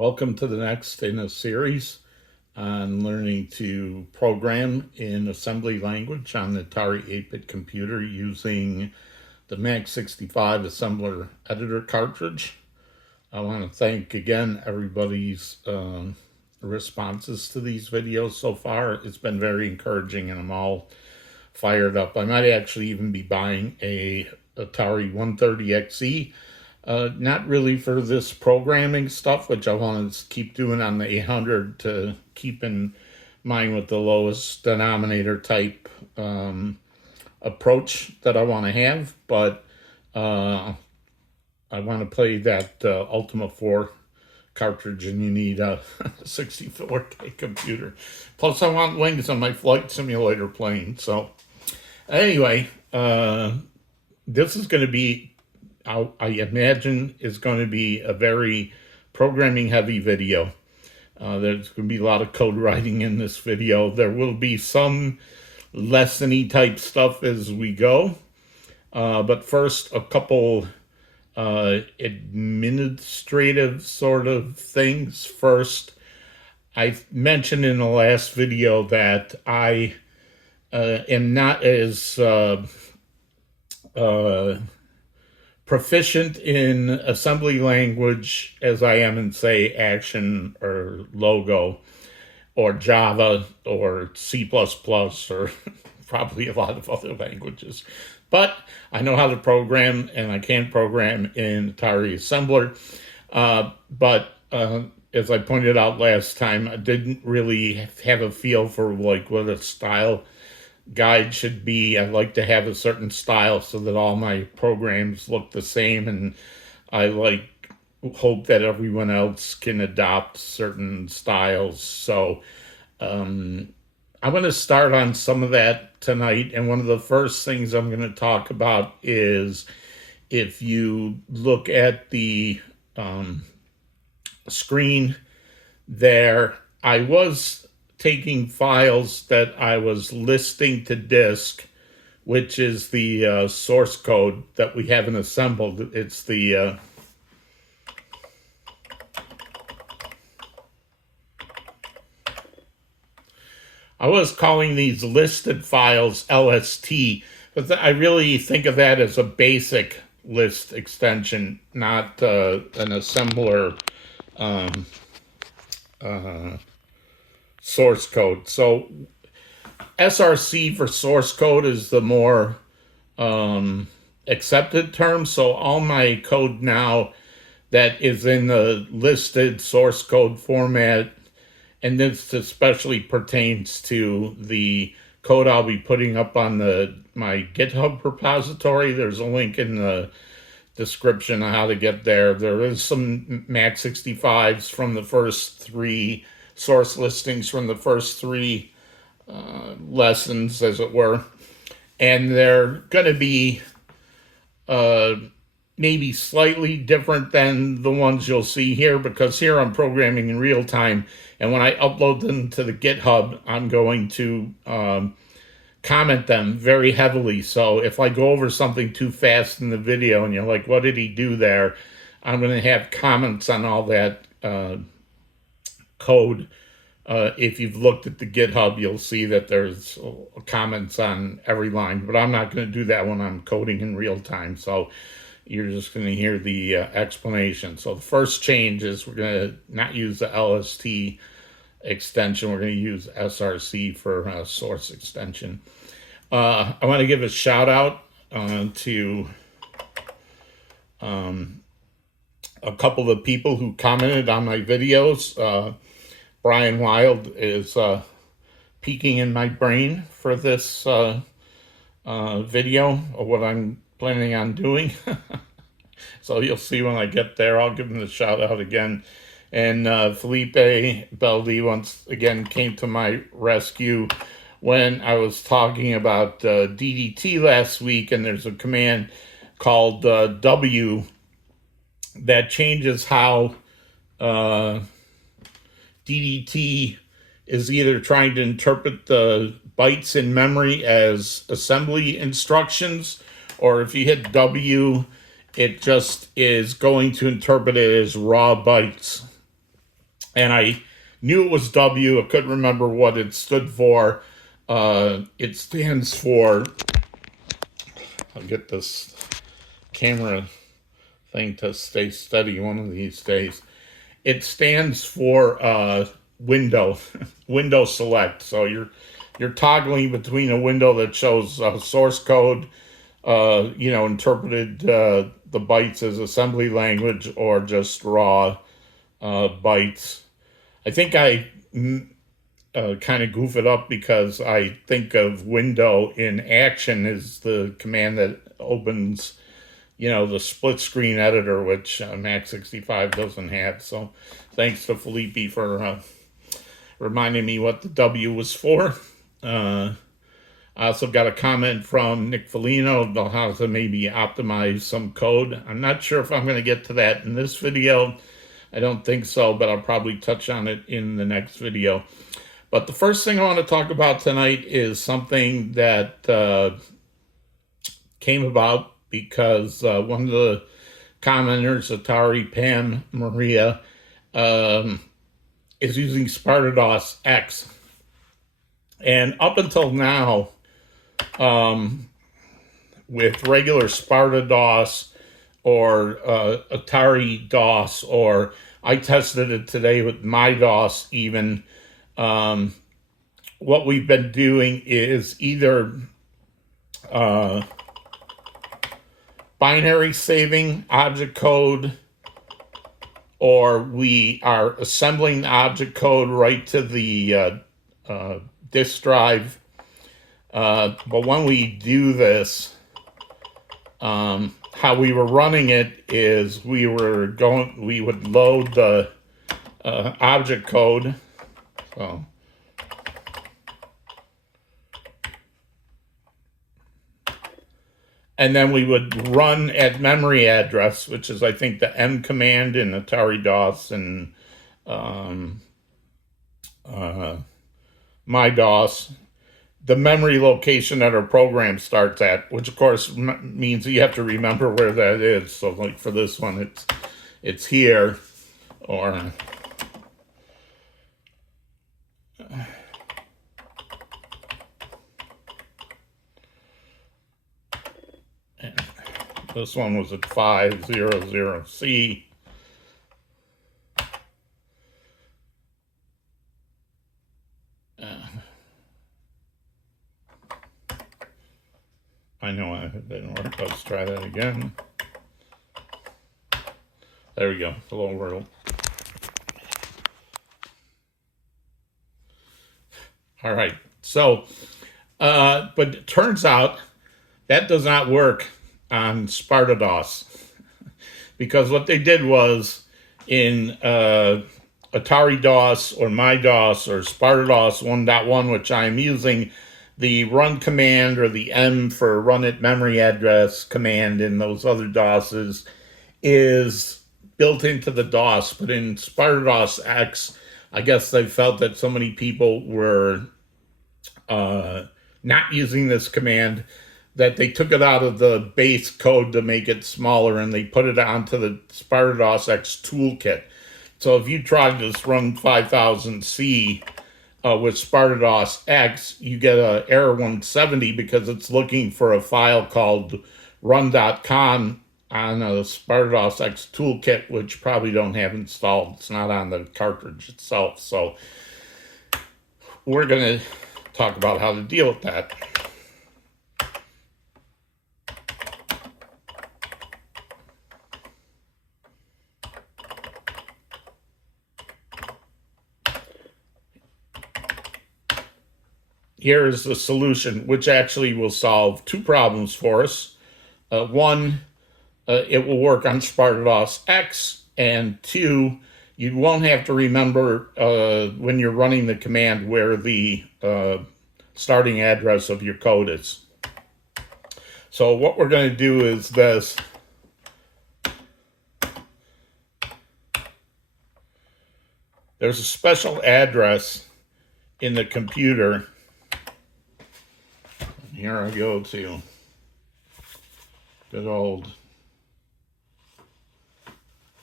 Welcome to the next in a series on learning to program in assembly language on the Atari 8-bit computer using the Max65 assembler editor cartridge. I want to thank again everybody's responses to these videos so far. It's been very encouraging and I'm all fired up. I might actually even be buying a Atari 130XE. Not really for this programming stuff, which I want to keep doing on the 800 to keep in mind with the lowest denominator type approach that I want to have, but I want to play that Ultima 4 cartridge, and you need a 64K computer. Plus, I want wings on my flight simulator plane. So, anyway, this is going to be, I imagine, is going to be a very programming heavy video. There's going to be a lot of code writing in this video. There will be some lesson-y type stuff as we go. But first, a couple administrative sort of things. First, I mentioned in the last video that I am not as proficient in assembly language as I am in, say, Action or Logo or Java or C++ or probably a lot of other languages. But I know how to program, and I can program in Atari Assembler. But as I pointed out last time, I didn't really have a feel for like what a style guide should be. I like to have a certain style so that all my programs look the same, and I hope that everyone else can adopt certain styles. So I'm going to start on some of that tonight, and one of the first things I'm going to talk about is, if you look at the screen there, I was taking files that I was listing to disk, which is the source code that we haven't assembled. It's the I was calling these listed files LST, but I really think of that as a basic list extension, not an assembler source code. So SRC for source code is the more accepted term. So all my code now that is in the listed source code format, and this especially pertains to the code I'll be putting up on my GitHub repository. There's a link in the description on how to get there. There is some Max65s from the first three source listings from the first three lessons, as it were. And they're going to be maybe slightly different than the ones you'll see here, because here I'm programming in real time, and when I upload them to the GitHub, I'm going to comment them very heavily. So if I go over something too fast in the video and you're like, what did he do there? I'm going to have comments on all that code. If you've looked at the GitHub, you'll see that there's comments on every line, but I'm not going to do that when I'm coding in real time. So you're just going to hear the explanation. So the first change is we're going to not use the LST extension. We're going to use SRC for source extension. I want to give a shout out to a couple of people who commented on my videos. Brian Wild is peeking in my brain for this video of what I'm planning on doing. So you'll see when I get there. I'll give him the shout out again. And Felipe Beldi once again came to my rescue when I was talking about DDT last week, and there's a command called W that changes how DDT is either trying to interpret the bytes in memory as assembly instructions, or if you hit W, it just is going to interpret it as raw bytes. and I knew it was W. I couldn't remember what it stood for. It stands for, I'll get this camera thing to stay steady one of these days. It stands for window, window select. So you're toggling between a window that shows source code, interpreted the bytes as assembly language or just raw bytes. I think I kind of goof it up because I think of window in action as the command that opens, the split screen editor, which Mac 65 doesn't have. So thanks to Felipe for reminding me what the W was for. I also got a comment from Nick Foligno about how to maybe optimize some code. I'm not sure if I'm going to get to that in this video. I don't think so, but I'll probably touch on it in the next video. But the first thing I want to talk about tonight is something that came about because one of the commenters, Atari Pam Maria, is using Spartados X. And up until now, with regular Spartados or Atari DOS, or I tested it today with my DOS even, what we've been doing is either binary saving object code, or we are assembling object code right to the disk drive. But when we do this, how we were running it is we would load the object code. So and then we would run at memory address, which is, I think, the M command in Atari DOS and my DOS, the memory location that our program starts at, which of course means you have to remember where that is. So like for this one, it's here, or this one was at 500C. I know it didn't work. Let's try that again. There we go. Hello world. All right. So, but it turns out that does not work on Spartados, because what they did was in Atari DOS or my DOS or Spartados 1.1, which I'm using, the run command, or the M for run at memory address command in those other DOSes, is built into the DOS. But in Spartados X, I guess they felt that so many people were not using this command that they took it out of the base code to make it smaller, and they put it onto the Spartados X toolkit. So if you try to just run 5000C with Spartados X, you get an error 170 because it's looking for a file called run.com on a Spartados X toolkit, which probably don't have installed. It's not on the cartridge itself. So we're going to talk about how to deal with that. Here is the solution, which actually will solve two problems for us. One, it will work on Spartados X, and two, you won't have to remember when you're running the command where the starting address of your code is. So what we're going to do is this. There's a special address in the computer. Here I go to good old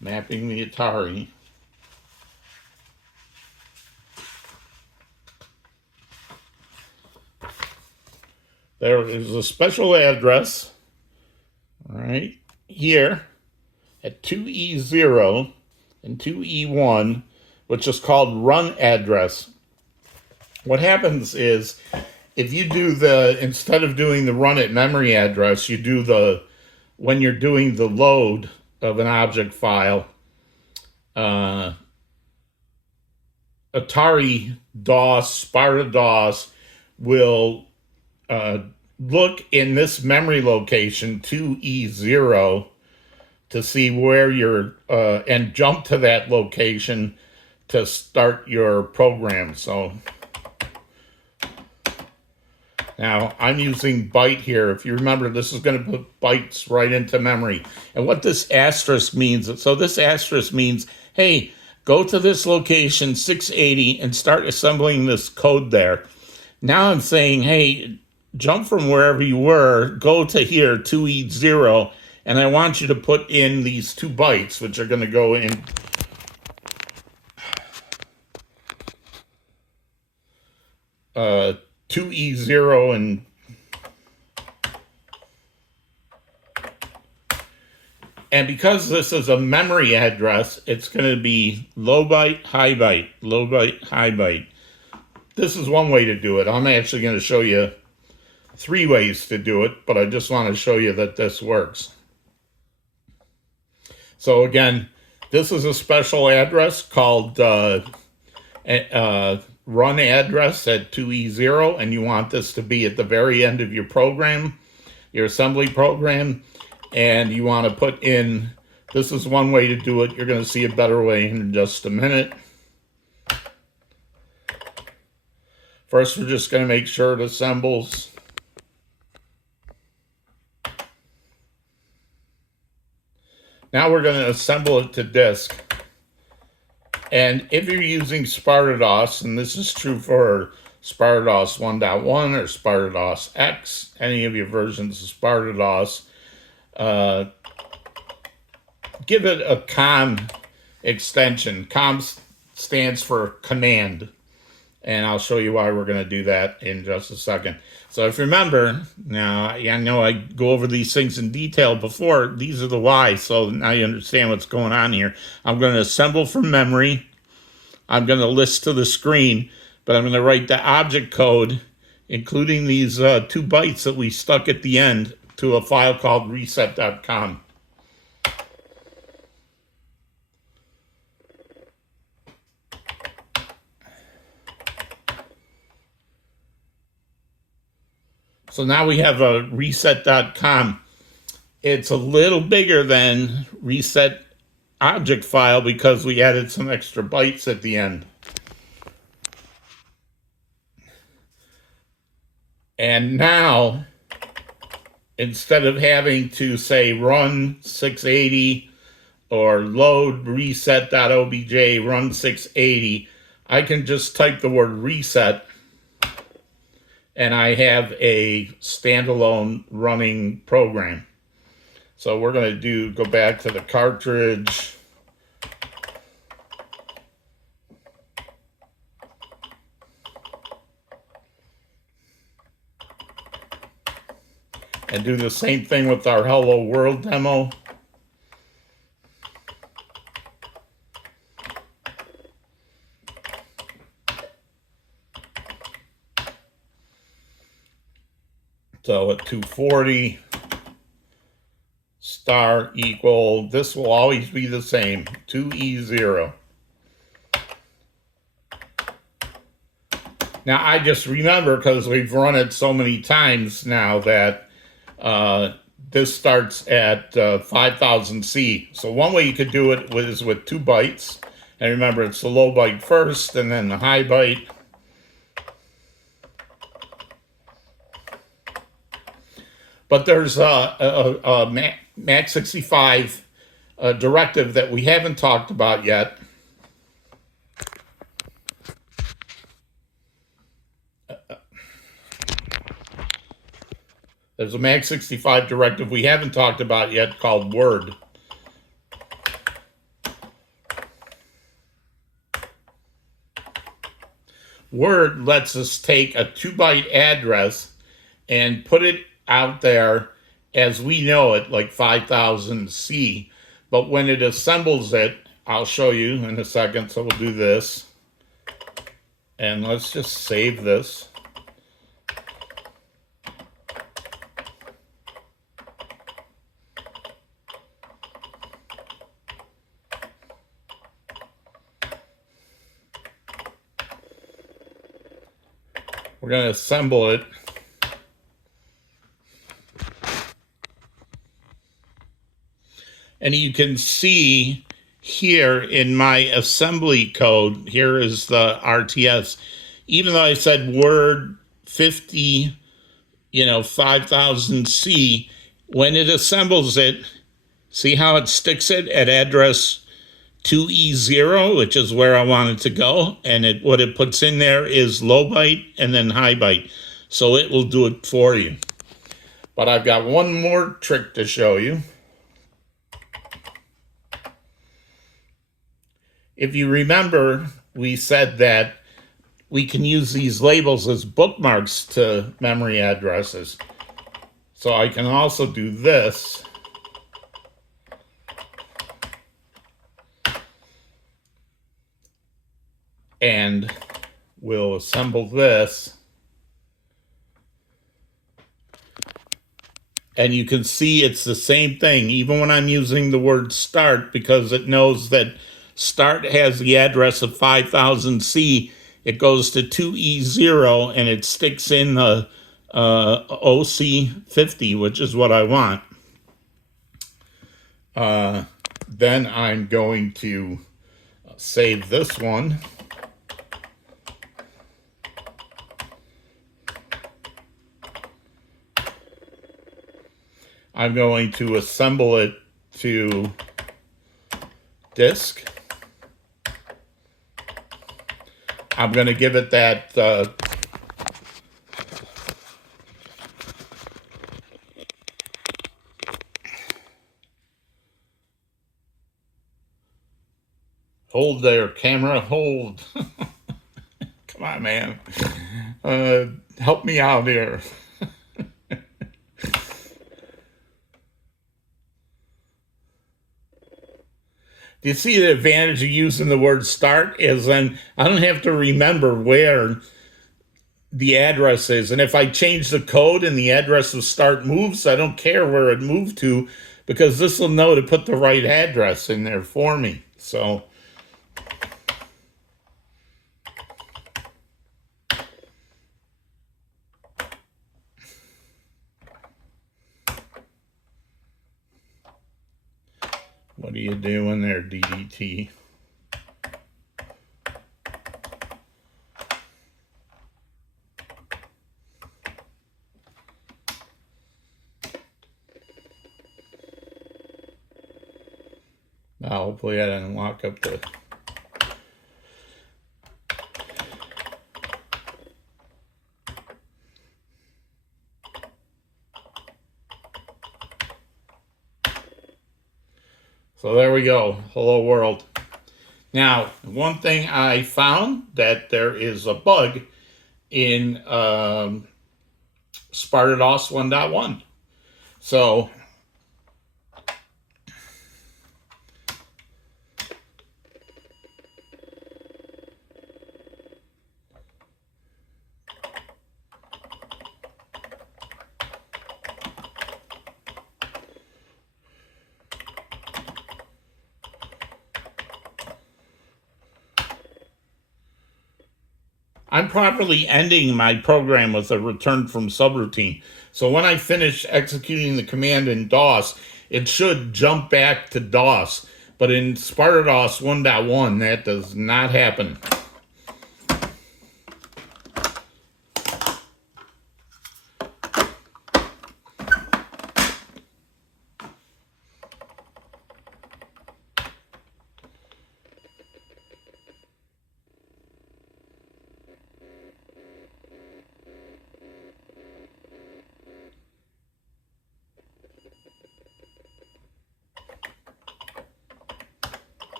mapping the Atari. There is a special address right here at 2E0 and 2E1, which is called run address. What happens is, if you do instead of doing the run at memory address, you do when you're doing the load of an object file, Atari DOS, Sparta DOS will look in this memory location 2E0 to see where you're, and jump to that location to start your program. So now I'm using byte here. If you remember, this is going to put bytes right into memory. And what this asterisk means, so this asterisk means, hey, go to this location 680 and start assembling this code there. Now I'm saying, hey, jump from wherever you were, go to here, 2E0, and I want you to put in these 2 bytes, which are going to go in 2E0 and because this is a memory address, it's going to be low byte, high byte, low byte, high byte. This is one way to do it. I'm actually going to show you 3 ways to do it, but I just want to show you that this works. So again, this is a special address called run address at 2E0, and you want this to be at the very end of your program, your assembly program, and you want to put in, this is one way to do it. You're going to see a better way in just a minute. First, we're just going to make sure it assembles. Now we're going to assemble it to disk. And if you're using Sparta DOS, and this is true for Sparta DOS 1.1 or Sparta DOS X, any of your versions of Sparta DOS, give it a COM extension. COM stands for command. And I'll show you why we're going to do that in just a second. So if you remember, now I know I go over these things in detail before. These are the whys, so now you understand what's going on here. I'm going to assemble from memory. I'm going to list to the screen, but I'm going to write the object code, including these 2 bytes that we stuck at the end, to a file called reset.com. So now we have a reset.com. It's a little bigger than reset object file because we added some extra bytes at the end. And now, instead of having to say run 680 or load reset.obj run 680, I can just type the word reset, and I have a standalone running program. So we're going to go back to the cartridge. And do the same thing with our Hello World demo. So at 240 star equal, this will always be the same, 2E0. Now I just remember, because we've run it so many times now, that this starts at 5000 C. So one way you could do it is with 2 bytes. And remember, it's the low byte first and then the high byte. But there's a Max65 directive that we haven't talked about yet. There's a Max65 directive we haven't talked about yet called word. Word lets us take a 2 byte address and put it out there as we know it, like 5000C. But when it assembles it, I'll show you in a second. So we'll do this. And let's just save this. We're going to assemble it. And you can see here in my assembly code, here is the RTS. Even though I said Word 50, 5000C, when it assembles it, see how it sticks it at address 2E0, which is where I want it to go. And what it puts in there is low byte and then high byte. So it will do it for you. But I've got one more trick to show you. If you remember, we said that we can use these labels as bookmarks to memory addresses. So I can also do this. And we'll assemble this. And you can see it's the same thing, even when I'm using the word start, because it knows that start has the address of 5000C. It goes to 2E0 and it sticks in the OC50, which is what I want. Then I'm going to save this one. I'm going to assemble it to disk. I'm going to give it that hold there, camera, hold. Come on, man. Help me out here. You see, the advantage of using the word start is then I don't have to remember where the address is. And if I change the code and the address of start moves, I don't care where it moved to, because this will know to put the right address in there for me. So what are you doing there, DDT? Now, hopefully I didn't lock up the... So there we go. Hello world. Now, one thing I found that there is a bug in Spartados 1.1. So I'm properly ending my program with a return from subroutine. So when I finish executing the command in DOS, it should jump back to DOS. But in Spartados 1.1, that does not happen.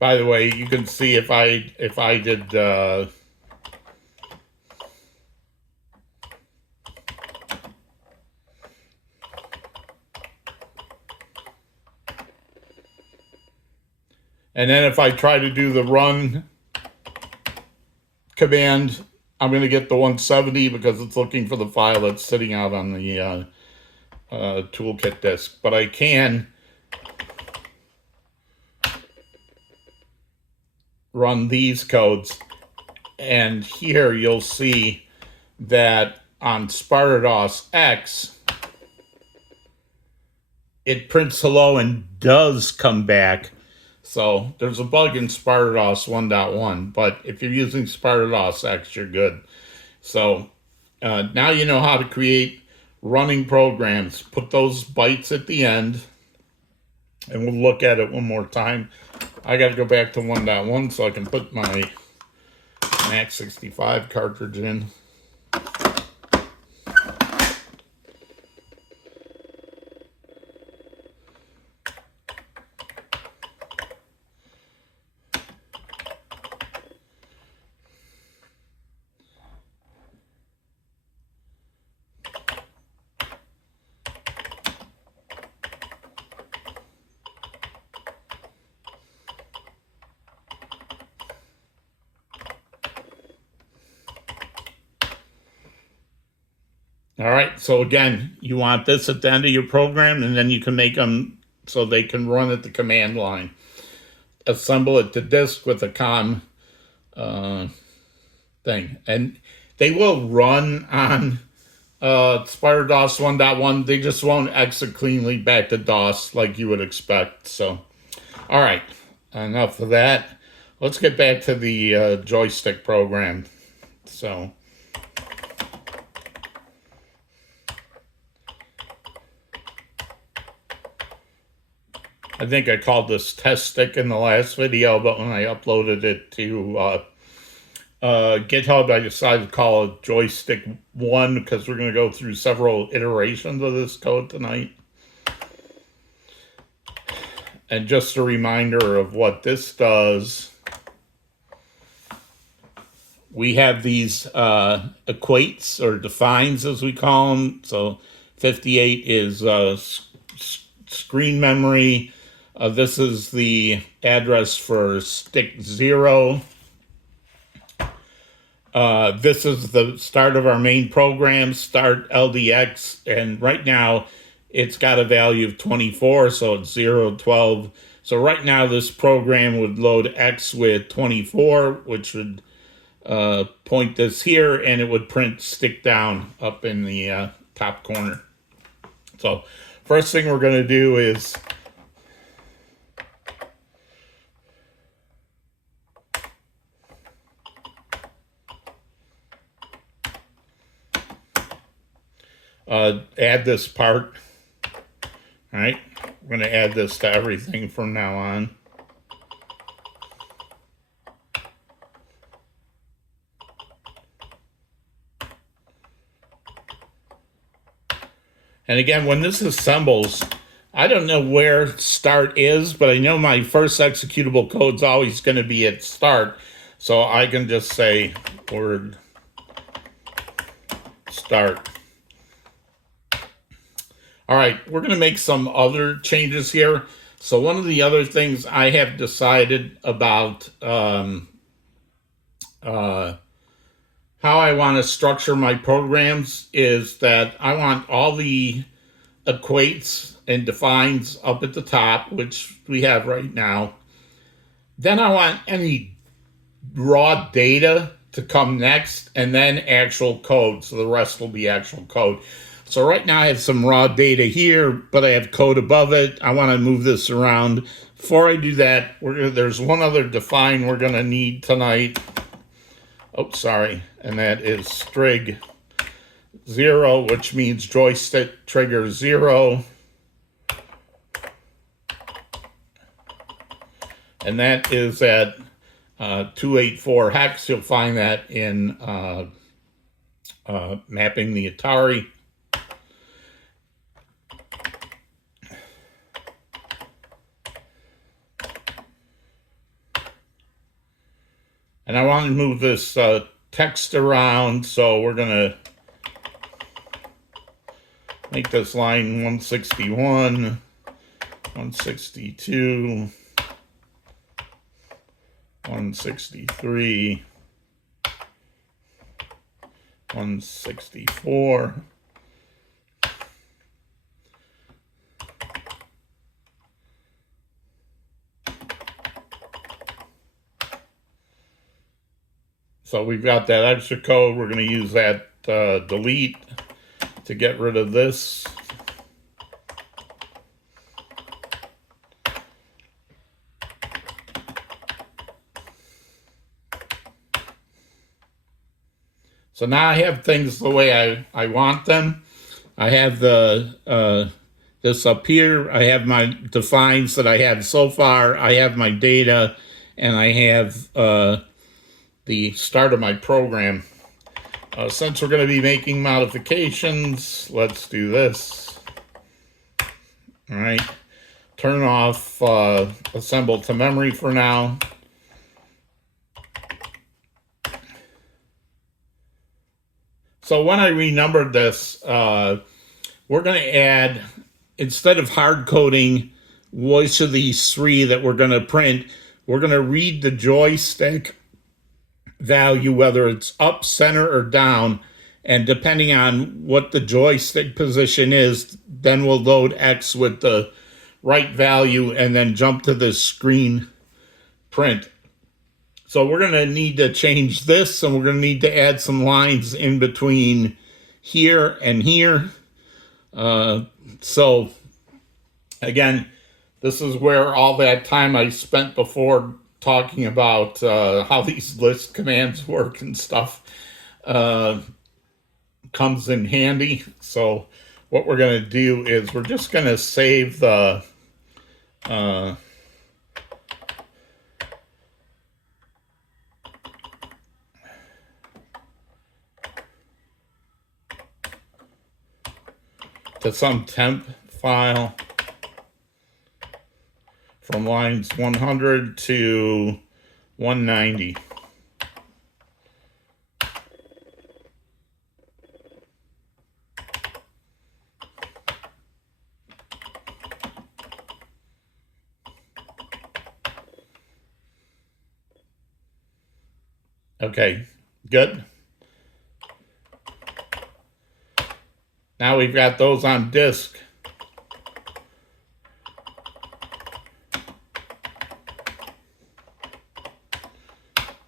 By the way, you can see if I did And then if I try to do the run command, I'm going to get the 170 because it's looking for the file that's sitting out on the toolkit disk. But I can run these codes, and here you'll see that on SpartaDOS X, it prints hello and does come back. So there's a bug in SpartaDOS 1.1, but if you're using SpartaDOS X, you're good. So now you know how to create running programs. Put those bytes at the end, and we'll look at it one more time. I got to go back to 1.1 so I can put my Max 65 cartridge in. All right, so again, you want this at the end of your program, and then you can make them so they can run at the command line. Assemble it to disk with a COM thing. And they will run on SpartaDOS 1.1. They just won't exit cleanly back to DOS like you would expect. So, all right, enough of that. Let's get back to the joystick program. So, I think I called this test stick in the last video, but when I uploaded it to GitHub, I decided to call it Joystick 1 because we're going to go through several iterations of this code tonight. And just a reminder of what this does. We have these equates or defines, as we call them. So 58 is screen memory. This is the address for stick 0. This is the start of our main program, start LDX, and right now it's got a value of 24, so it's 0, 12. So right now this program would load X with 24, which would point this here, and it would print stick down up in the top corner. So first thing we're going to do is add this part. All right, we're going to add this to everything from now on. And again, when this assembles, I don't know where start is, but I know my first executable code's always going to be at start. So I can just say word start. All right, we're going to make some other changes here. So one of the other things I have decided about how I want to structure my programs is that I want all the equates and defines up at the top, which we have right now. Then I want any raw data to come next, and then actual code. So the rest will be actual code. So right now I have some raw data here, but I have code above it. I want to move this around. Before I do that, there's one other define we're going to need tonight. Oh, sorry. And that is strig 0, which means joystick trigger 0. And that is at 284 hex. You'll find that in mapping the Atari. And I want to move this text around, so we're going to make this line 161, 162, 163, 164. So we've got that extra code. We're going to use that delete to get rid of this. So now I have things the way I want them. I have the this up here. I have my defines that I have so far. I have my data, and I have the start of my program. Since we're going to be making modifications, let's do this. All right. Turn off assemble to memory for now. So when I renumbered this, we're going to add, instead of hard coding voice of these three that we're going to print, we're going to read the joystick value, whether it's up, center, or down, and depending on what the joystick position is, then we'll load X with the right value and then jump to the screen print. So we're going to need to change this, and we're going to need to add some lines in between here and here. So again, this is where all that time I spent before talking about how these list commands work and stuff comes in handy. So what we're going to do is we're just going to save the to some temp file from lines 100 to 190. Okay, good. Now we've got those on disk.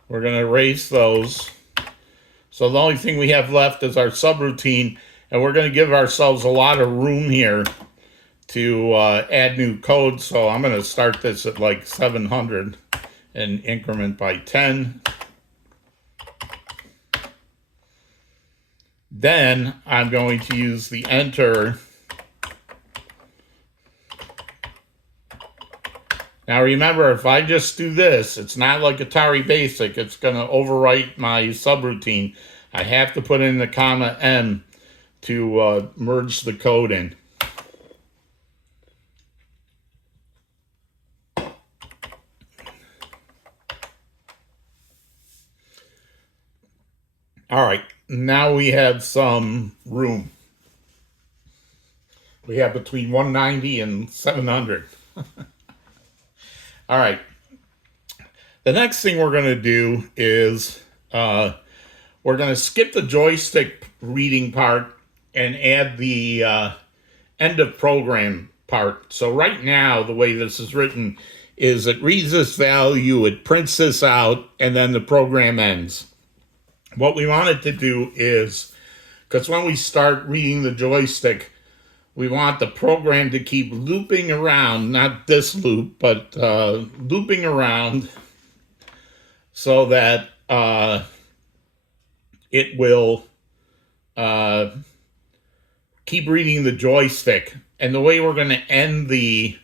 We're going to erase those. So the only thing we have left is our subroutine, and we're going to give ourselves a lot of room here to add new code. So I'm going to start this at like 700 and increment by 10. Then I'm going to use the enter. Now remember, if I just do this, it's not like Atari Basic. It's going to overwrite my subroutine. I have to put in the comma M to merge the code in. All right, now we have some room. We have between 190 and 700. All right. The next thing we're going to do is we're going to skip the joystick reading part and add the end of program part. So right now, the way this is written is it reads this value, it prints this out, and then the program ends. What we want it to do is, because when we start reading the joystick, we want the program to keep looping around, not this loop, but looping around so that it will keep reading the joystick. And the way we're going to end the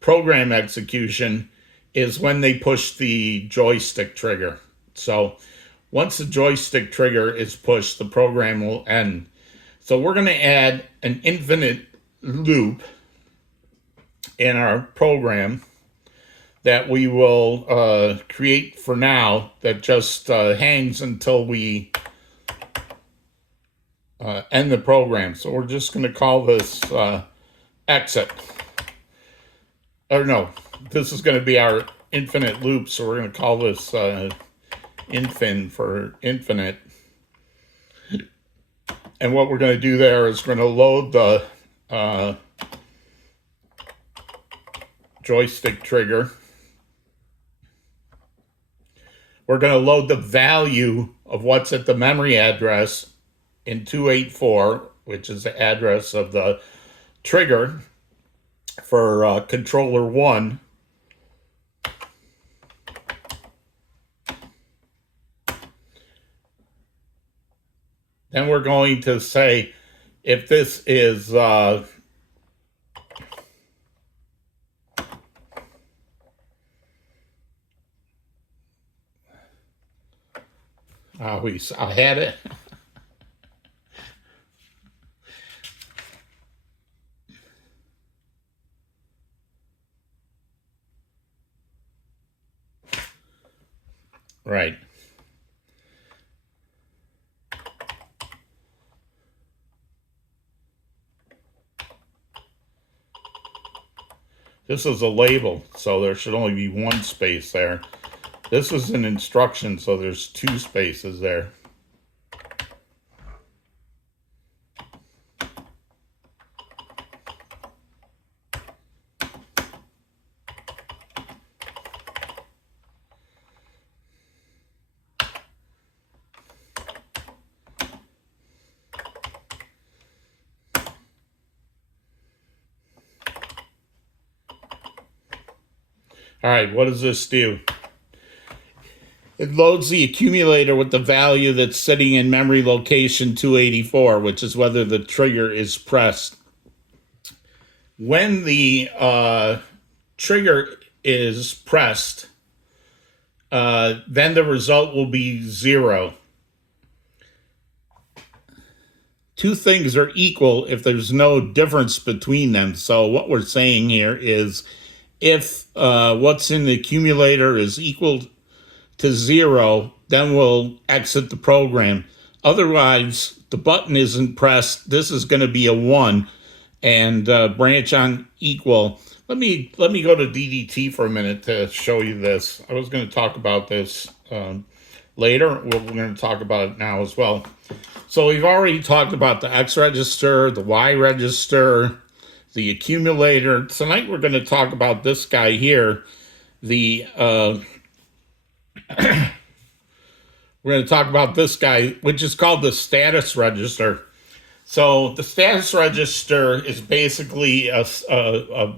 program execution is when they push the joystick trigger. So once the joystick trigger is pushed, the program will end. So we're going to add an infinite loop in our program that we will create for now that just hangs until we end the program. So we're just going to call this exit. Or no, this is going to be our infinite loops, so we're going to call this infin for infinite. And what we're going to do there is we're going to load the joystick trigger. We're going to load the value of what's at the memory address in 284, which is the address of the trigger for controller 1. Then we're going to say if this is I had it. Right. This is a label, so there should only be one space there. This is an instruction, so there's 2 spaces there. All right, what does this do? It loads the accumulator with the value that's sitting in memory location 284, which is whether the trigger is pressed. When the trigger is pressed, then the result will be 0. 2 things are equal if there's no difference between them. So what we're saying here is if what's in the accumulator is equal to 0, then we'll exit the program. Otherwise, the button isn't pressed. This is going to be a 1 and branch on equal. Let me go to DDT for a minute to show you this. I was going to talk about this later. We're going to talk about it now as well. So we've already talked about the X register, the Y register, the accumulator. Tonight we're going to talk about this guy here, the we're going to talk about this guy, which is called the status register. So the status register is basically a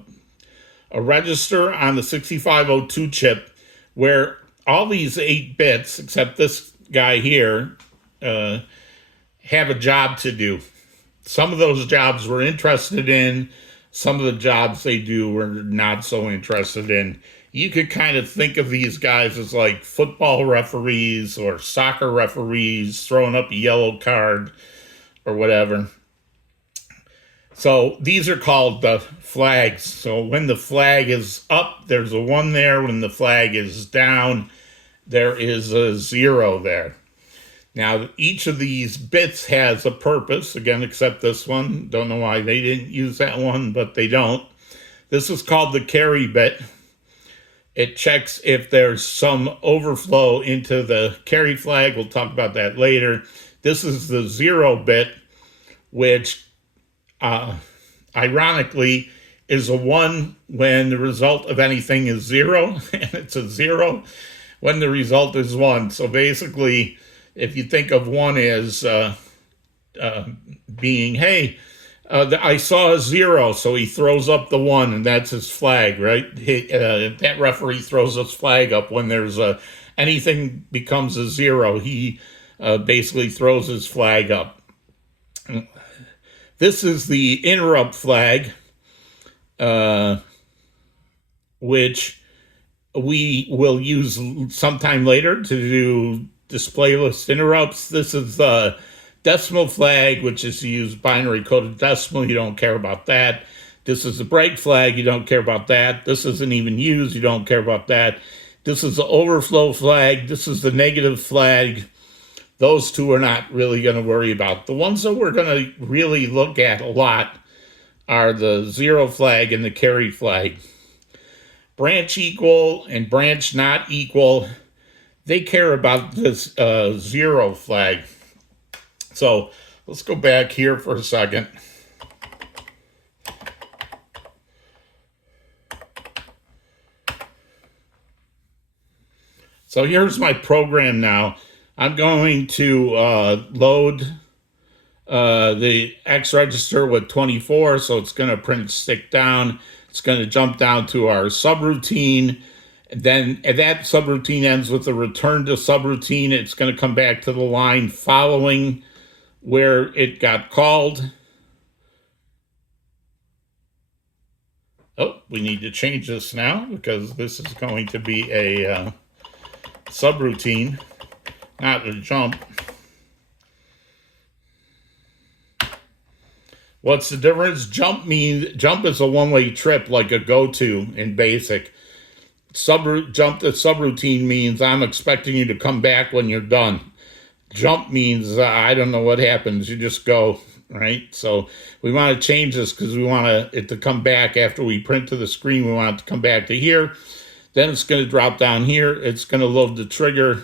register on the 6502 chip where all these 8 bits, except this guy here, have a job to do. Some of those jobs we're interested in. Some of the jobs they do we're not so interested in. You could kind of think of these guys as like football referees or soccer referees throwing up a yellow card or whatever. So these are called the flags. So when the flag is up, there's a 1 there. When the flag is down, there is a 0 there. Now, each of these bits has a purpose, again, except this one. Don't know why they didn't use that one, but they don't. This is called the carry bit. It checks if there's some overflow into the carry flag. We'll talk about that later. This is the 0 bit, which ironically is a 1 when the result of anything is 0, and it's a 0 when the result is 1. So basically, if you think of 1 as being, hey, I saw a 0, so he throws up the 1, and that's his flag, right? That referee throws his flag up when there's anything becomes a 0. He basically throws his flag up. This is the interrupt flag, which we will use sometime later to do display list interrupts. This is the decimal flag, which is to use binary coded decimal. You don't care about that. This is the break flag. You don't care about that. This isn't even used. You don't care about that. This is the overflow flag. This is the negative flag. Those 2 are not really going to worry about. The ones that we're going to really look at a lot are the 0 flag and the carry flag. branch equal and branch not equal, they care about this 0 flag. So let's go back here for a second. So here's my program now. I'm going to load the X register with 24, so it's going to print stick down. It's going to jump down to our subroutine. Then that subroutine ends with a return to subroutine. It's going to come back to the line following where it got called. Oh, we need to change this now because this is going to be a subroutine, not a jump. What's the difference? Jump is a one-way trip, like a go-to in BASIC. Jump to subroutine means I'm expecting you to come back when you're done. Jump means I don't know what happens. You just go, right? So we want to change this because we want it to come back after we print to the screen. We want it to come back to here. Then it's going to drop down here. It's going to load the trigger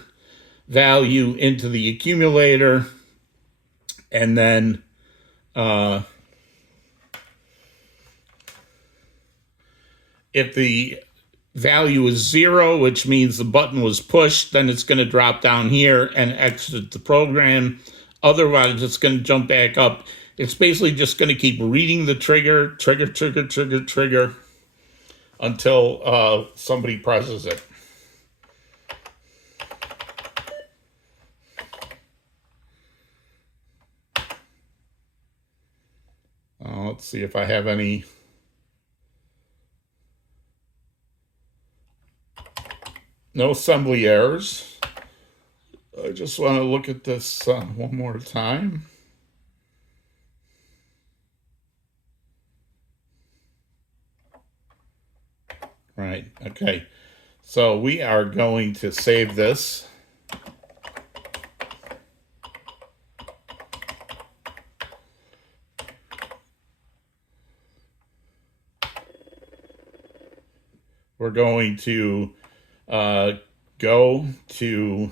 value into the accumulator. And then if the value is 0, which means the button was pushed, then it's going to drop down here and exit the program. Otherwise, it's going to jump back up. It's basically just going to keep reading the trigger, until somebody presses it. Let's see if I have any. No assembly errors. I just want to look at this one more time. Right, okay. So we are going to save this. We're going to go to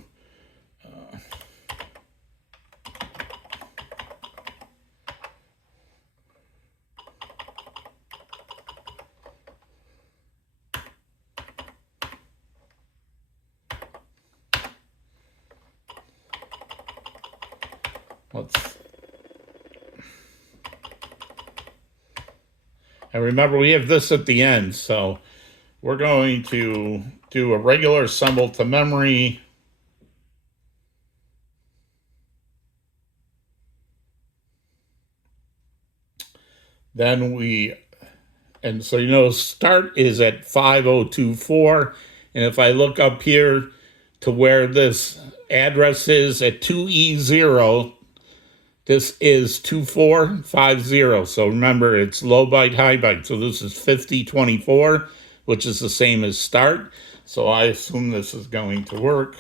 and remember we have this at the end, so we're going to do a regular assemble to memory. Then and so start is at 5024. And if I look up here to where this address is at 2E0, this is 2450. So remember, it's low byte, high byte. So this is 5024, which is the same as start. So I assume this is going to work.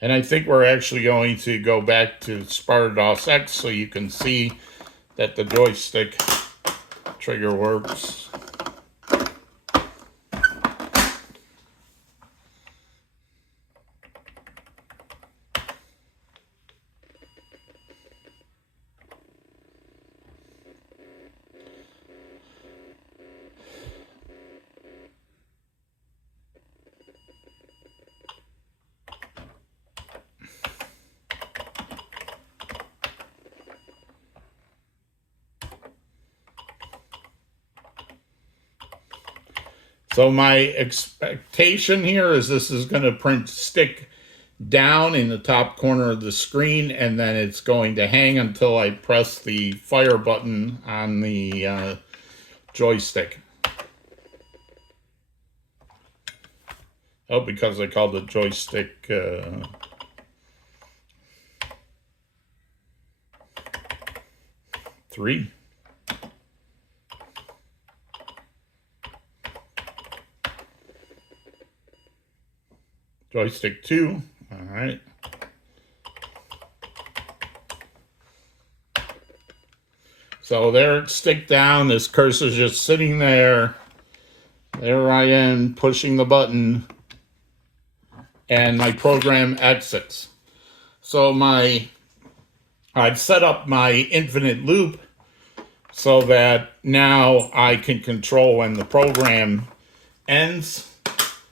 And I think we're actually going to go back to Sparta-DOS X so you can see that the joystick trigger works. So my expectation here is this is going to print stick down in the top corner of the screen, and then it's going to hang until I press the fire button on the joystick. Oh, because I called it joystick. 3. Joystick 2. All right. So there it's stick down. This cursor's just sitting there. There I am pushing the button. And my program exits. So I've set up my infinite loop so that now I can control when the program ends.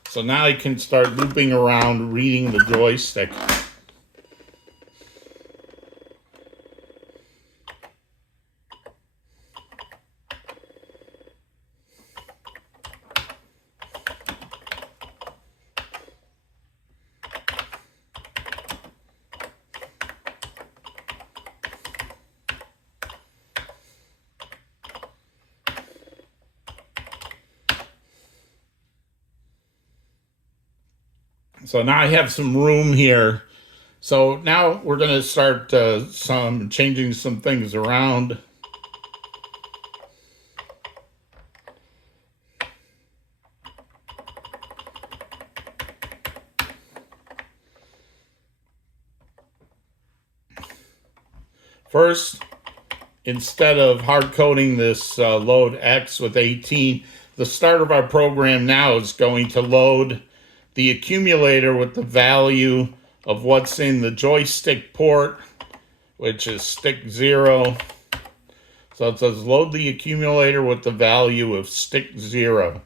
So now I can start looping around reading the joystick. So now I have some room here. So now we're going to start changing some things around. First, instead of hard coding this load X with 18, the start of our program now is going to load the accumulator with the value of what's in the joystick port, which is stick 0. So it says load the accumulator with the value of stick 0.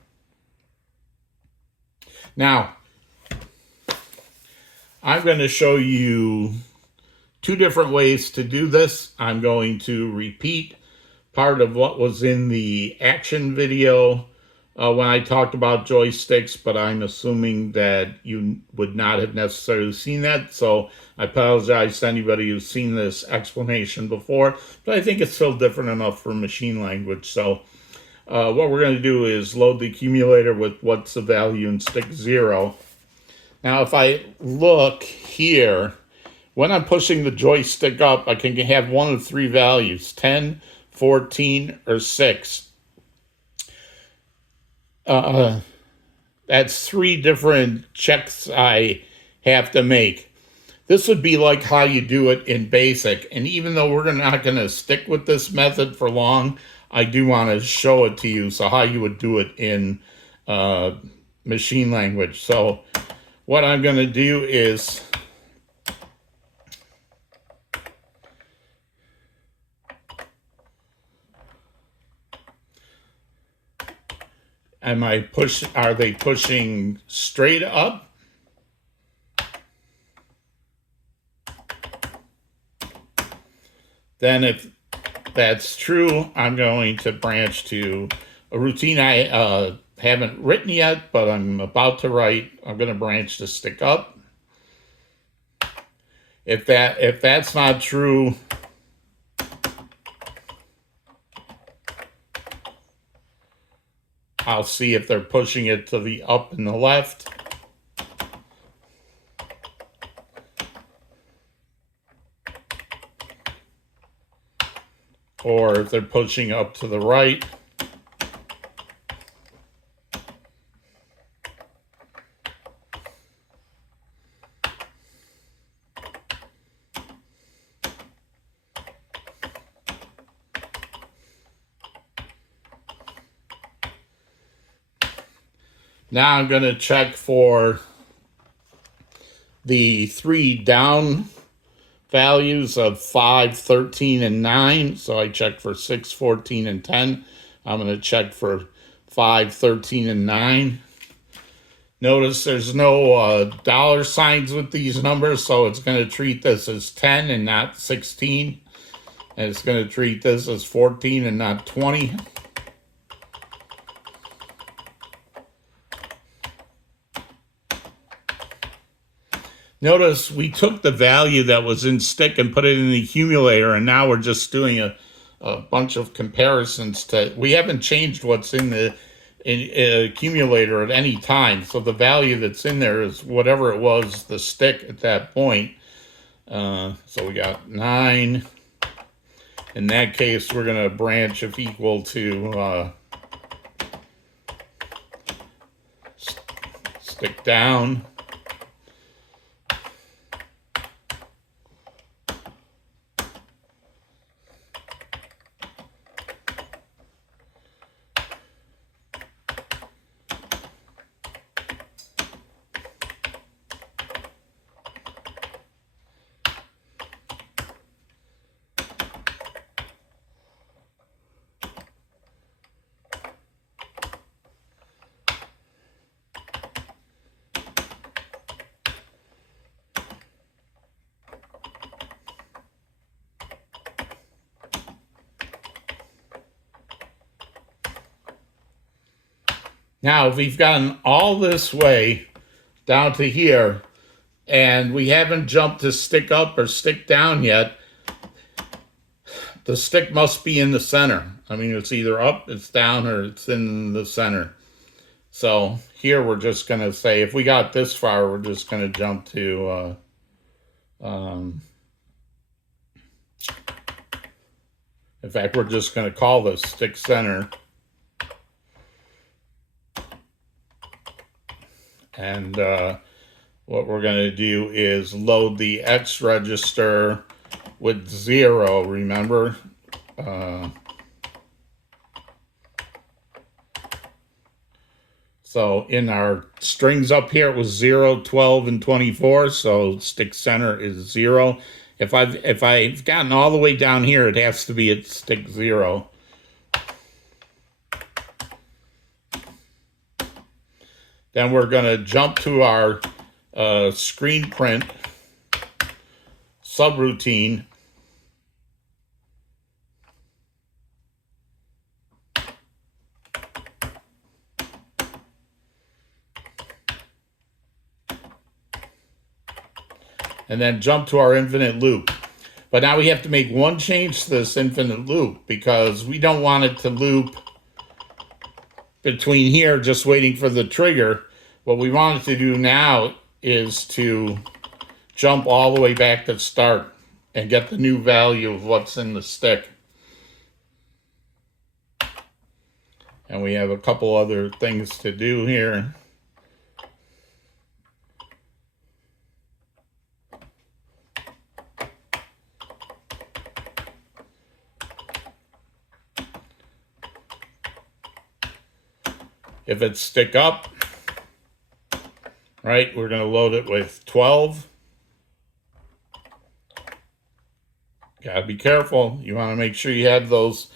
Now, I'm going to show you 2 different ways to do this. I'm going to repeat part of what was in the action video when I talked about joysticks, but I'm assuming that you would not have necessarily seen that. So I apologize to anybody who's seen this explanation before, but I think it's still different enough for machine language. So what we're going to do is load the accumulator with what's the value in stick 0. Now, if I look here, when I'm pushing the joystick up, I can have one of 3 values, 10, 14, or 6. That's 3 different checks I have to make. This would be like how you do it in BASIC. And even though we're not going to stick with this method for long, I do want to show it to you. So how you would do it in machine language. So what I'm going to do is are they pushing straight up? Then if that's true, I'm going to branch to a routine I haven't written yet, but I'm about to write. I'm going to branch to stick up. If that's not true, I'll see if they're pushing it to the up and the left. Or if they're pushing up to the right. Now I'm going to check for the 3 down values of 5, 13, and 9. So I check for 6, 14, and 10. I'm going to check for 5, 13, and 9. Notice there's no dollar signs with these numbers, so it's going to treat this as 10 and not 16. And it's going to treat this as 14 and not 20. Notice we took the value that was in stick and put it in the accumulator, and now we're just doing a bunch of comparisons we haven't changed what's in the accumulator at any time. So the value that's in there is whatever it was, the stick at that point. So we got 9. In that case, we're going to branch if equal to stick down. Now, if we've gotten all this way down to here, and we haven't jumped to stick up or stick down yet, the stick must be in the center. I mean, it's either up, it's down, or it's in the center. So here we're just going to say, if we got this far, we're just going to jump to, in fact, we're just going to call this stick center. And what we're going to do is load the X register with 0, remember? So in our strings up here, it was 0, 12, and 24, so stick center is 0. If I've gotten all the way down here, it has to be at stick 0. Then we're going to jump to our screen print subroutine. And then jump to our infinite loop. But now we have to make one change to this infinite loop because we don't want it to loop between here just waiting for the trigger. What we want it to do now is to jump all the way back to start and get the new value of what's in the stick. And we have a couple other things to do here. If it's stick up, right, we're going to load it with 12. Got to be careful. You want to make sure you have those.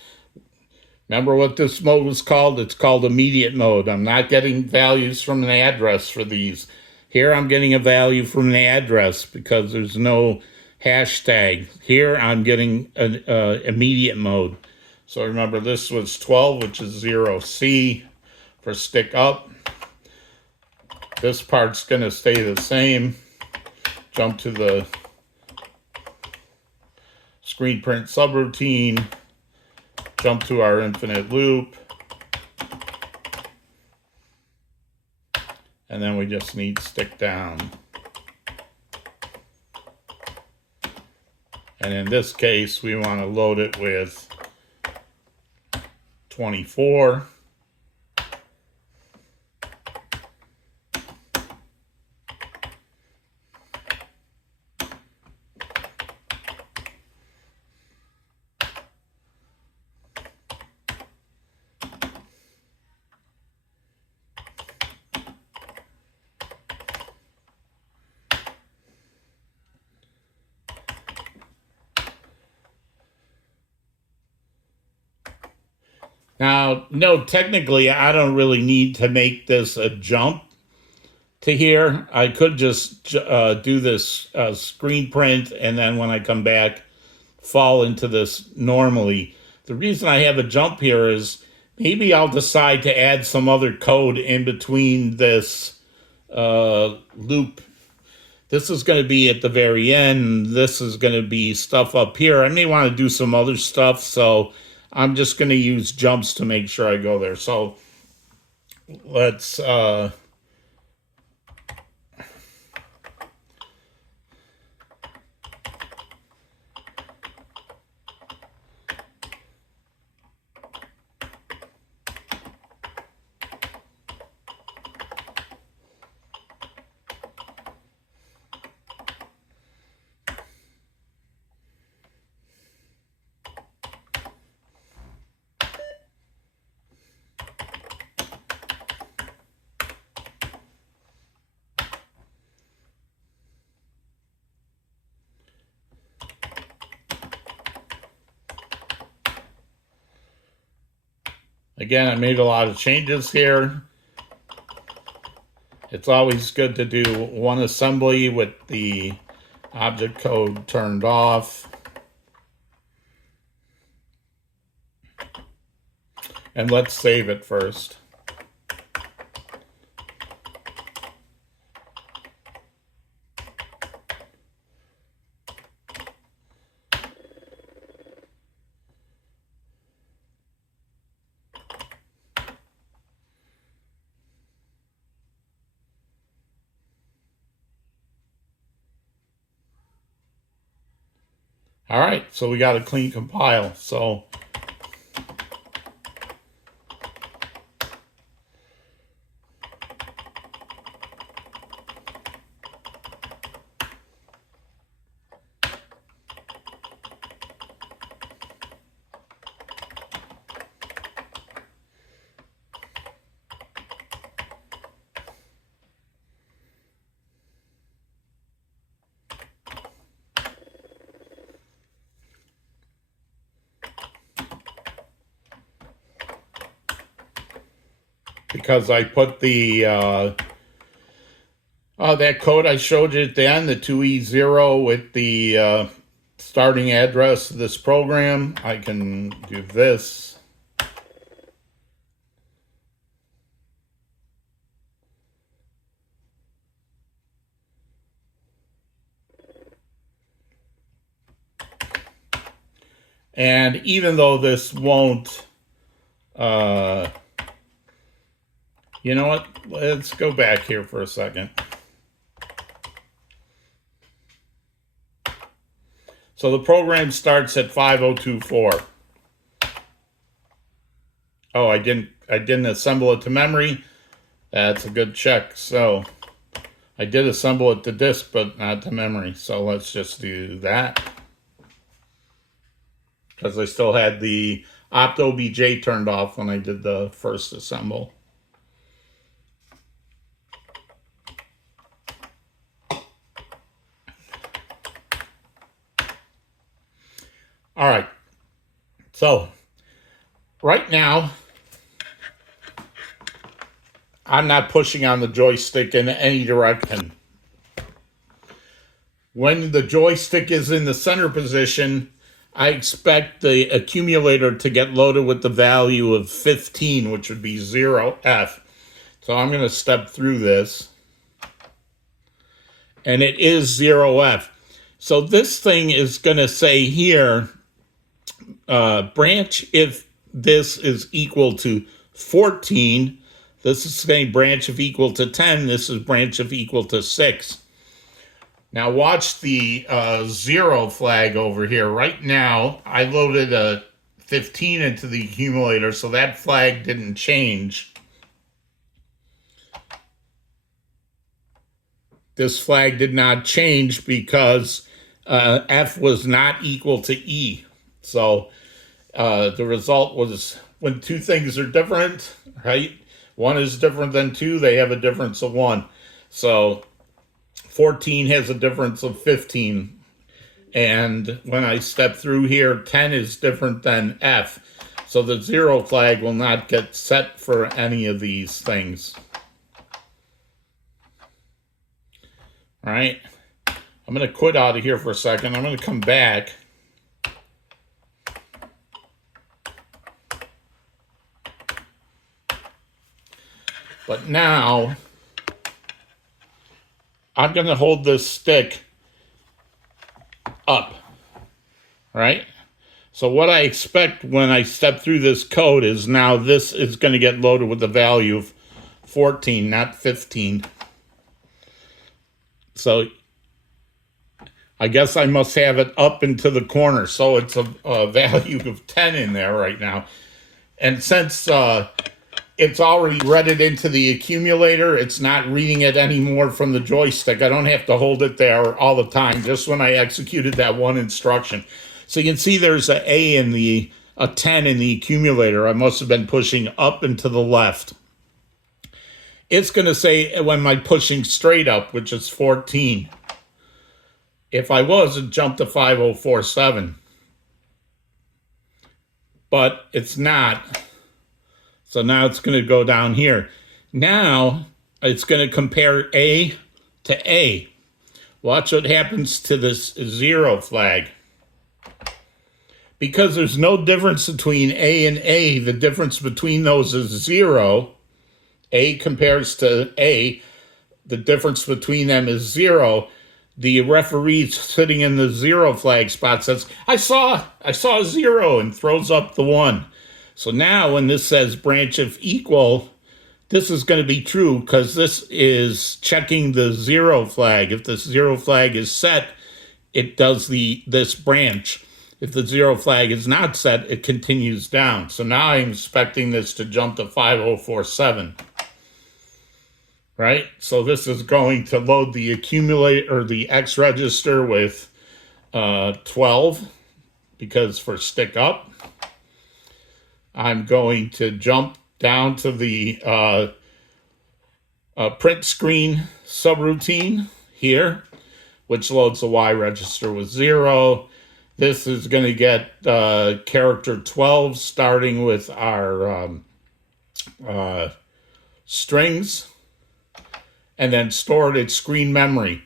Remember what this mode was called? It's called immediate mode. I'm not getting values from an address for these. Here I'm getting a value from an address because there's no hashtag. Here I'm getting an immediate mode. So remember this was 12, which is 0C. For stick up, this part's going to stay the same. Jump to the screen print subroutine, jump to our infinite loop, and then we just need stick down. And in this case, we want to load it with 24. Now, no, technically, I don't really need to make this a jump to here. I could just do this screen print, and then when I come back, fall into this normally. The reason I have a jump here is maybe I'll decide to add some other code in between this loop. This is going to be at the very end. This is going to be stuff up here. I may want to do some other stuff, so I'm just going to use jumps to make sure I go there. So let's Again, I made a lot of changes here. It's always good to do one assembly with the object code turned off. And let's save it first. All right, so we got a clean compile. So because I put the that code I showed you at the end, the 2E0 with the starting address of this program, I can do this. And even though this won't, you know what? Let's go back here for a second. So the program starts at 5024. Oh, I didn't assemble it to memory. That's a good check. So I did assemble it to disk, but not to memory. So let's just do that. Because I still had the opt-obj turned off when I did the first assemble. All right, so right now, I'm not pushing on the joystick in any direction. When the joystick is in the center position, I expect the accumulator to get loaded with the value of 15, which would be 0F. So I'm going to step through this. And it is 0F. So this thing is going to say here, branch if this is equal to 14. This is saying branch if equal to 10. This is branch if equal to 6. Now watch the 0 flag over here. Right now, I loaded a 15 into the accumulator, so that flag didn't change. This flag did not change because F was not equal to E. So the result was when two things are different, right? One is different than 2, they have a difference of 1. So 14 has a difference of 15. And when I step through here, 10 is different than F. So the 0 flag will not get set for any of these things. All right. I'm going to quit out of here for a second. I'm going to come back. But now, I'm going to hold this stick up, right? So what I expect when I step through this code is now this is going to get loaded with the value of 14, not 15. So I guess I must have it up into the corner. So it's a value of 10 in there right now. And since it's already read it into the accumulator, it's not reading it anymore from the joystick. I don't have to hold it there all the time, just when I executed that one instruction. So you can see there's a 10 in the accumulator. I must have been pushing up and to the left. It's going to say when I'm pushing straight up, which is 14. If I was, it jumped to 5047. But it's not. So now it's going to go down here. Now it's going to compare A to A. Watch what happens to this 0 flag. Because there's no difference between A and A, the difference between those is 0. A compares to A, the difference between them is 0. The referee sitting in the 0 flag spot says, I saw a 0, and throws up the 1. So now when this says branch if equal, this is going to be true because this is checking the 0 flag. If the 0 flag is set, it does this branch. If the 0 flag is not set, it continues down. So now I'm expecting this to jump to 5047. Right? So this is going to load the accumulate or the X register with 12, because for stick up. I'm going to jump down to the print screen subroutine here, which loads the Y register with 0. This is going to get character 12 starting with our strings, and then stored at screen memory.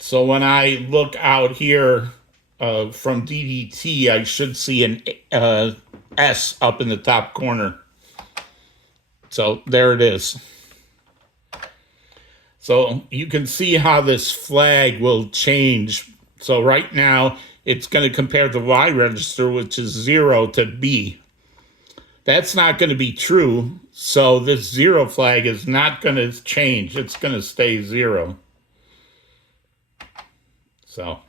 So when I look out here from DDT, I should see an S up in the top corner. So there it is. So you can see how this flag will change. So right now, it's going to compare the Y register, which is 0, to B. That's not going to be true. So this 0 flag is not going to change. It's going to stay 0. So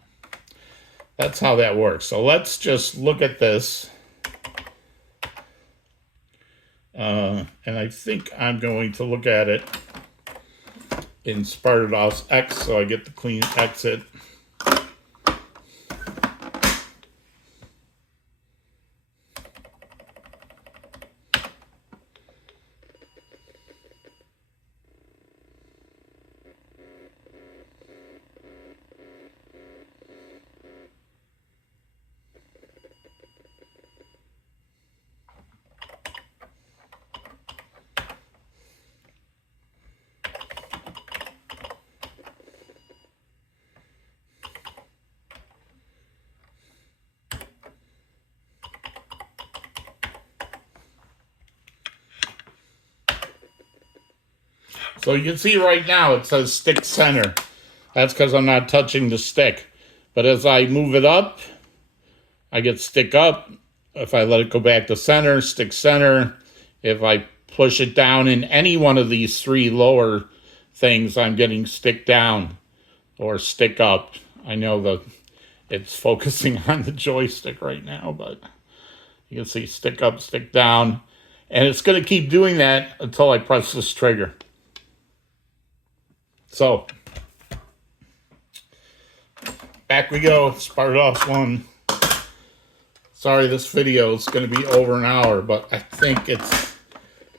that's how that works. So let's just look at this. And I think I'm going to look at it in Spartados X so I get the clean exit. So you can see right now it says stick center. That's because I'm not touching the stick. But as I move it up, I get stick up. If I let it go back to center, stick center. If I push it down in any one of these 3 lower things, I'm getting stick down or stick up. I know it's focusing on the joystick right now, but you can see stick up, stick down. And it's going to keep doing that until I press this trigger. So, back we go, Spartados 1. Sorry, this video is going to be over an hour, but I think it's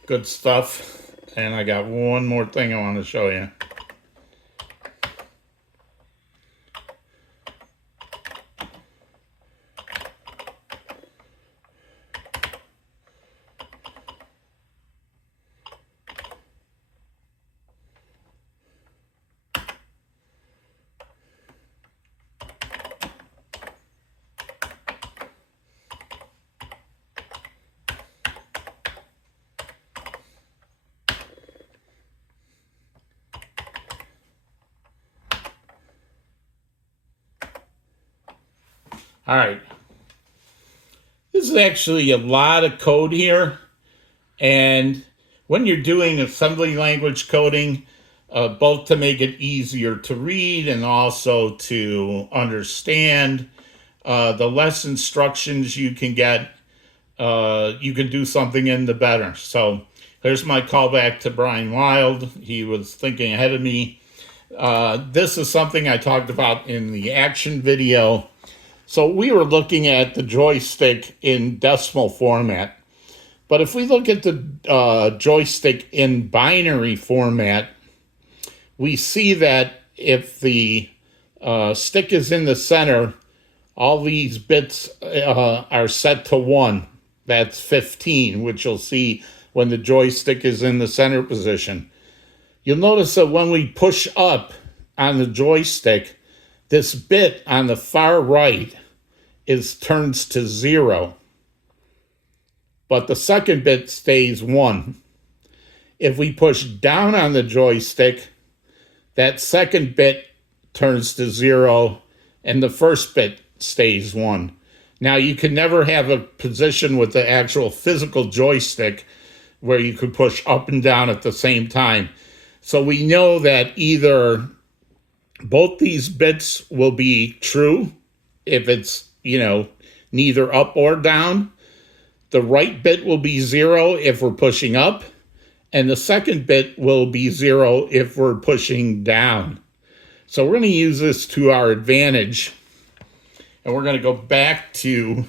good stuff. And I got one more thing I want to show you. All right. This is actually a lot of code here. And when you're doing assembly language coding, both to make it easier to read and also to understand, the less instructions you can get, you can do something in, the better. So here's my callback to Brian Wild. He was thinking ahead of me. This is something I talked about in the action video. So we were looking at the joystick in decimal format. But if we look at the joystick in binary format, we see that if the stick is in the center, all these bits are set to 1. That's 15, which you'll see when the joystick is in the center position. You'll notice that when we push up on the joystick, this bit on the far right turns to 0, but the second bit stays 1. If we push down on the joystick, that second bit turns to 0, and the first bit stays 1. Now, you can never have a position with the actual physical joystick where you could push up and down at the same time. So we know that either both these bits will be true if it's, neither up or down. The right bit will be 0 if we're pushing up, and the second bit will be 0 if we're pushing down. So we're going to use this to our advantage. And we're going to go back to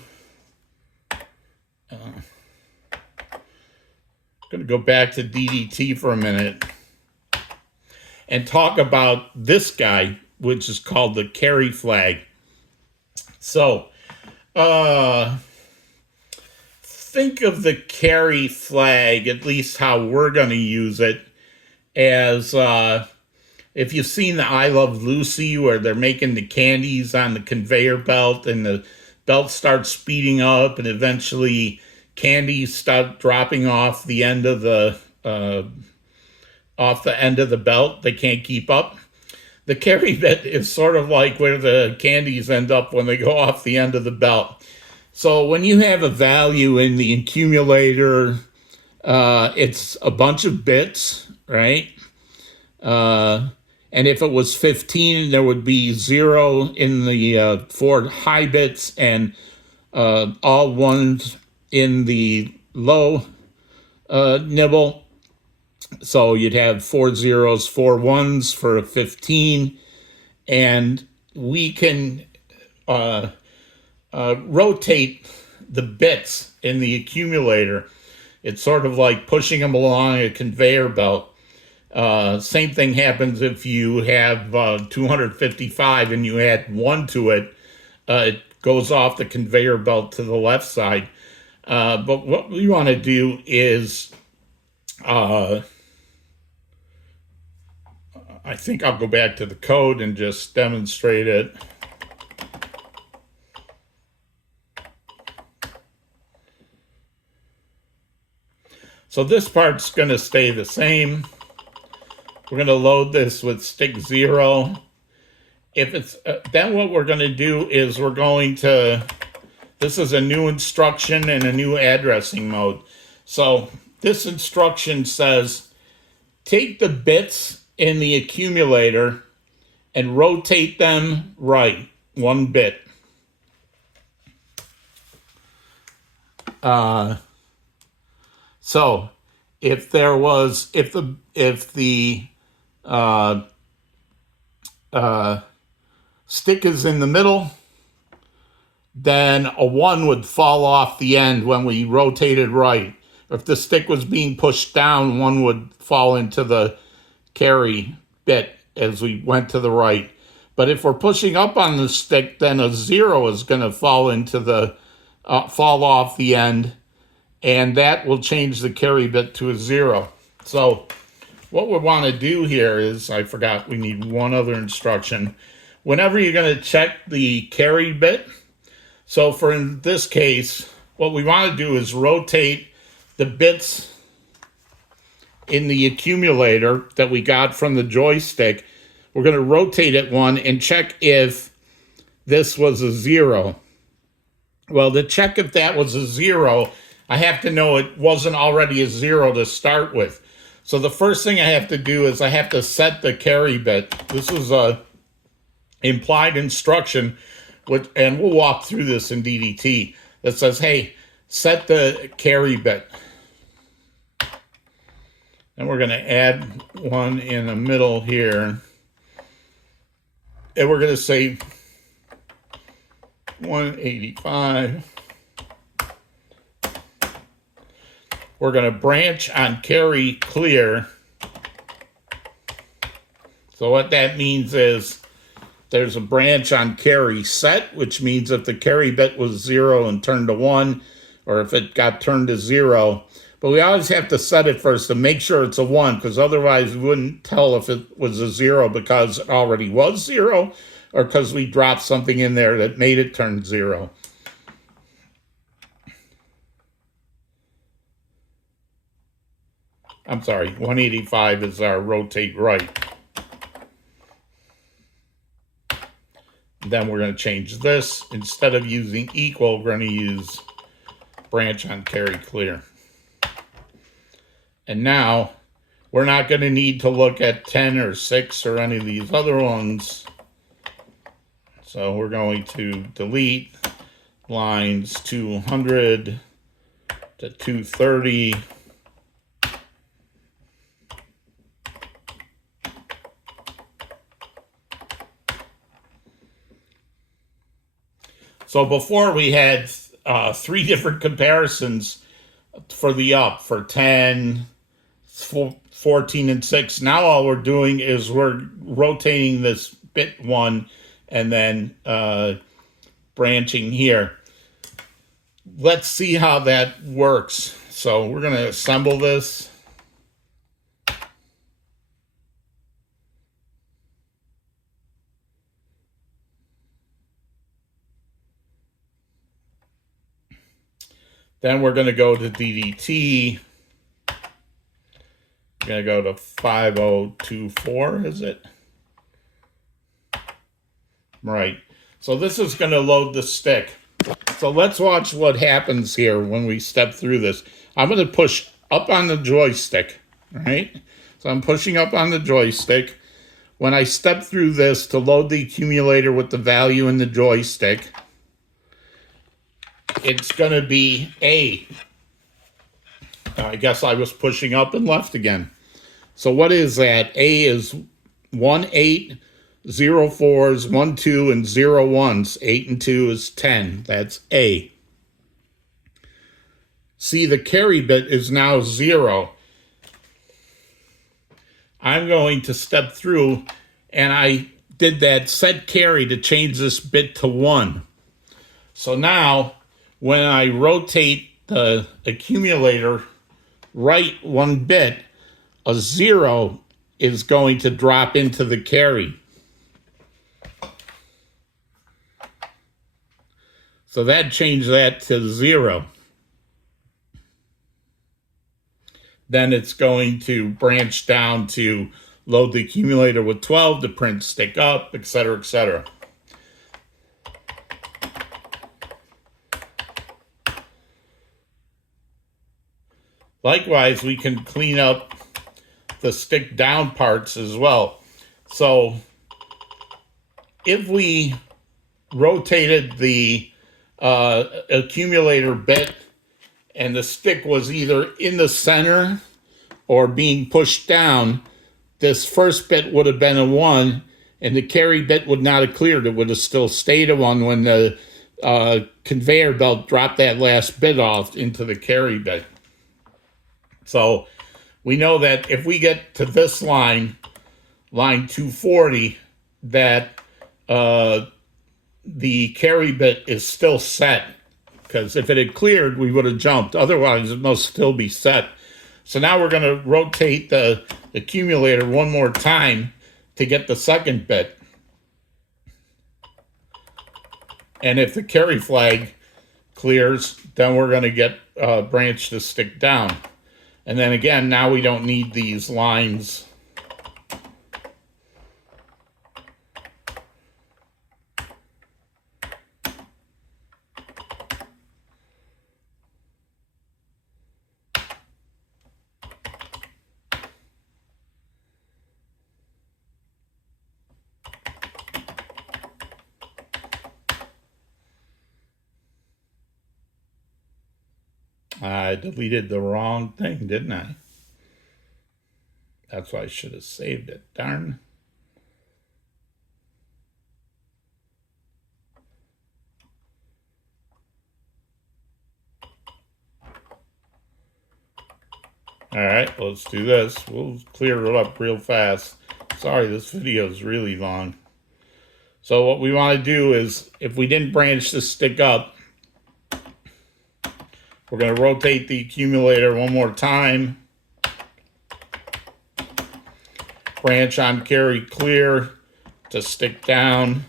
DDT for a minute and talk about this guy, which is called the carry flag. So, think of the carry flag, at least how we're going to use it, as if you've seen the I Love Lucy, where they're making the candies on the conveyor belt and the belt starts speeding up and eventually candies start dropping off the end of the belt. They can't keep up. The carry bit is sort of like where the candies end up when they go off the end of the belt. So when you have a value in the accumulator, it's a bunch of bits, right? And if it was 15, there would be 0 in the 4 high bits and all 1s in the low nibble. So you'd have 4 zeros, 4 1s for a 15. And we can rotate the bits in the accumulator. It's sort of like pushing them along a conveyor belt. Same thing happens if you have 255 and you add 1 to it. It goes off the conveyor belt to the left side. But what we want to do is, I think I'll go back to the code and just demonstrate it. So this part's going to stay the same. We're going to load this with stick 0. If it's then what we're going to do is this is a new instruction and a new addressing mode. So this instruction says, take the bits in the accumulator and rotate them right, 1 bit. So if the stick is in the middle, then a 1 would fall off the end when we rotated right. If the stick was being pushed down, 1 would fall into the carry bit as we went to the right. But if we're pushing up on the stick, then a 0 is going to fall off the end, and that will change the carry bit to a 0. So what we want to do here is, I forgot, we need one other instruction. Whenever you're going to check the carry bit, so for in this case, what we want to do is rotate the bits in the accumulator that we got from the joystick. We're going to rotate it 1 and check if this was a 0. Well, to check if that was a 0, I have to know it wasn't already a 0 to start with. So the first thing I have to do is I have to set the carry bit. This is a implied instruction, and we'll walk through this in DDT, that says, hey, set the carry bit. And we're going to add 1 in the middle here. And we're going to say 185. We're going to branch on carry clear. So what that means is there's a branch on carry set, which means if the carry bit was 0 and turned to 1, or if it got turned to 0, But we always have to set it first to make sure it's a 1, because otherwise we wouldn't tell if it was a 0 because it already was 0, or because we dropped something in there that made it turn 0. I'm sorry, 185 is our rotate right. Then we're going to change this. Instead of using equal, we're going to use branch on carry clear. And now we're not going to need to look at 10 or 6 or any of these other ones. So we're going to delete lines 200 to 230. So before we had 3 different comparisons for the up, for 10, 14, and 6. Now all we're doing is we're rotating this bit 1 and then branching here. Let's see how that works. So we're going to assemble this. Then we're going to go to DDT. We're going to go to 5024, is it? Right. So this is going to load the stick. So let's watch what happens here when we step through this. I'm going to push up on the joystick, right? So I'm pushing up on the joystick. When I step through this to load the accumulator with the value in the joystick, it's going to be A. I guess I was pushing up and left again. So what is that? A is 1, 8, 0, 4s, 1, 2, and 0, 1s. 8 and 2 is 10. That's A. See, the carry bit is now 0. I'm going to step through, and I did that set carry to change this bit to 1. So now, when I rotate the accumulator right 1 bit, a 0 is going to drop into the carry. So that changed that to 0. Then it's going to branch down to load the accumulator with 12 to print stick up, etc., etc. Likewise, we can clean up the stick down parts as well. So if we rotated the accumulator bit and the stick was either in the center or being pushed down, this first bit would have been a 1 and the carry bit would not have cleared. It would have still stayed a 1 when the conveyor belt dropped that last bit off into the carry bit. So we know that if we get to this line 240, that the carry bit is still set, because if it had cleared, we would have jumped. Otherwise, it must still be set. So now we're going to rotate the accumulator 1 more time to get the second bit. And if the carry flag clears, then we're going to get branch to stick down. And then again, now we don't need these lines. I deleted the wrong thing, didn't I? That's why I should have saved it. Darn. All right, let's do this. We'll clear it up real fast. Sorry, this video is really long. So what we want to do is, if we didn't branch the stick up, We're going to rotate the accumulator one more time. Branch on carry clear to stick down.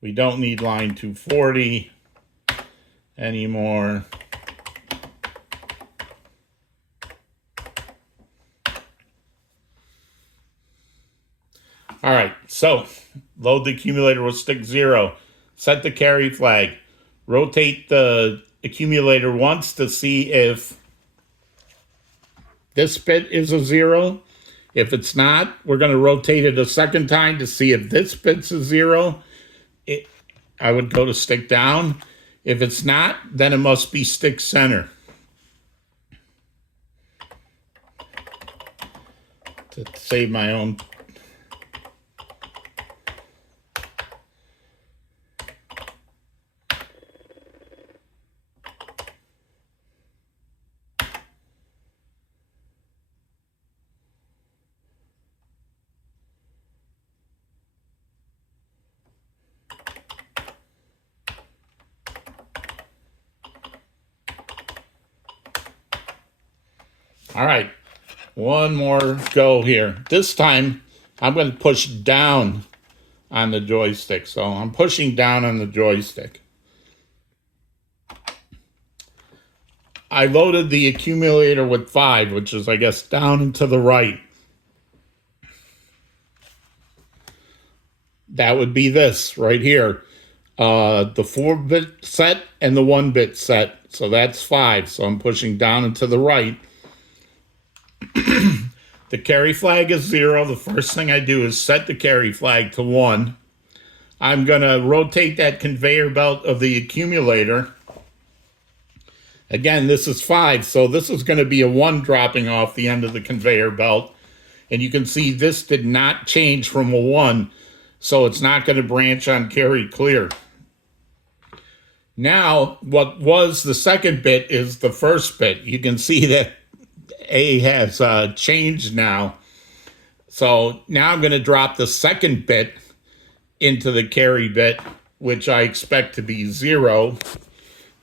We don't need line 240 anymore. All right, so load the accumulator with stick 0. Set the carry flag. Rotate the accumulator once to see if this bit is a 0. If it's not, we're going to rotate it a second time to see if this bit's a 0. I would go to stick down. If it's not, then it must be stick center. To save my own. All right, one more go here. This time, I'm going to push down on the joystick. So I'm pushing down on the joystick. I loaded the accumulator with 5, which is, I guess, down and to the right. That would be this right here. The 4-bit set and the 1-bit set. So that's 5. So I'm pushing down and to the right. The carry flag is 0. The first thing I do is set the carry flag to 1. I'm going to rotate that conveyor belt of the accumulator. Again, this is 5, so this is going to be a 1 dropping off the end of the conveyor belt. And you can see this did not change from a 1, so it's not going to branch on carry clear. Now, what was the second bit is the first bit. You can see that A has changed now. So now I'm going to drop the second bit into the carry bit, which I expect to be 0,